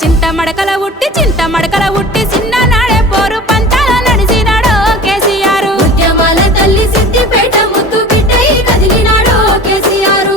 చింత మడకల ఉట్టి చిన్ననాడే పోరు పంతాల నడిసినాడో కేసీఆర్. ఉద్యమాల తల్లి సిద్దిపేట ముద్దు బిడ్డై కదిలినాడో కేసీఆర్.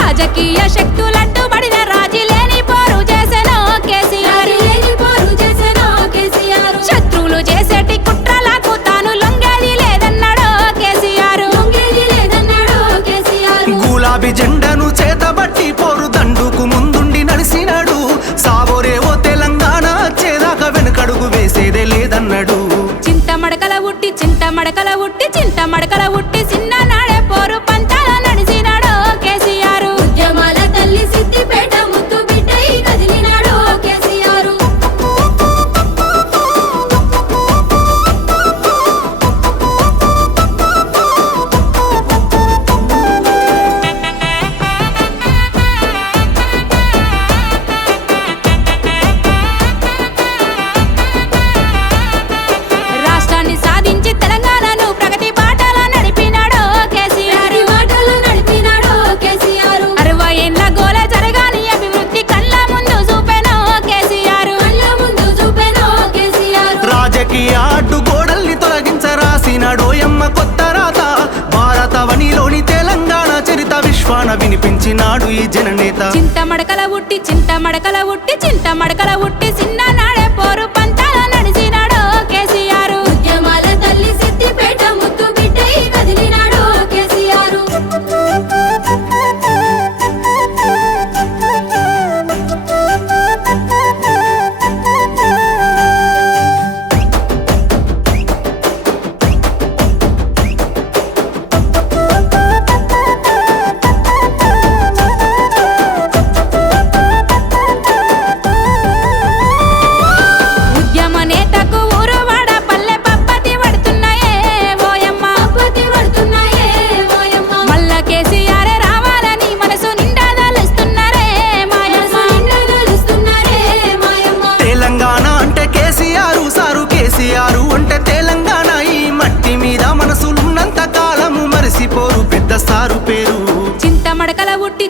రాజకీయ శక్తులట్టు బడిన రాజీ లేని పోరు చేసెనో కేసీఆర్. శత్రువులు చేసేటి కుట్రలకు తాను లొంగేది లేదన్నాడో కేసీఆర్. గులాబీ జెండను చేతబట్టి పోరు దండుకు ముందుండి నడిసినాడు. సాబోరేవో తెలంగాణ చేదాకా వెనుకడుగు వేసేదే లేదన్నాడు. చింత మడకల ఉట్టి చిన్ననాడే పోరు పంతాల నడిసినాడో కేసీఆర్. ఉద్యమాల తల్లి సిద్దిపేట ముద్దు బిడ్డై కదిలినాడో కేసీఆర్. రాష్ట్రాన్ని సాధించి తెలంగాణను ప్రగతి బాటల నడిపినాడో కేసీఆర్. 60 ఏళ్ల గోల జరగాని అభివృద్ధి కళ్ళ ముందు చూపెనో కేసీఆర్. రాజకీయ అడ్డుగోడల్ని తొలగించరాసినాడోయమ్మ కొత్త రాత. భారతవనిలోని తెలంగాణ చరిత విశ్వాన వినిపించినాడు ఈ జననేత. చింత మడకల ఉట్టి చిన్ననాడే పోరు పంతాల నడిసినాడో కేసీఆర్. ఉద్యమాల తల్లి సిద్దిపేట ముద్దు బిడ్డై కదిలినాడో కేసీఆర్. ఉద్యమ నేతకు ఊరు వాడ పల్లె పప్పతి పడుతున్నాయే ఓయమ్మ. మల్ల కేసీఆర్ రావాలని మనసు నిండా దలుస్తున్నారే మాయమ్మ. తెలంగాణ అంటే కేసీఆర్ సారు, కేసీఆర్ అంటే తెలంగాణ. ఈ మట్టి మీద మనసులున్నంత కాలము మరిసిపోరు పెద్ద సారు పేరు. చింత మడకల ఉట్టి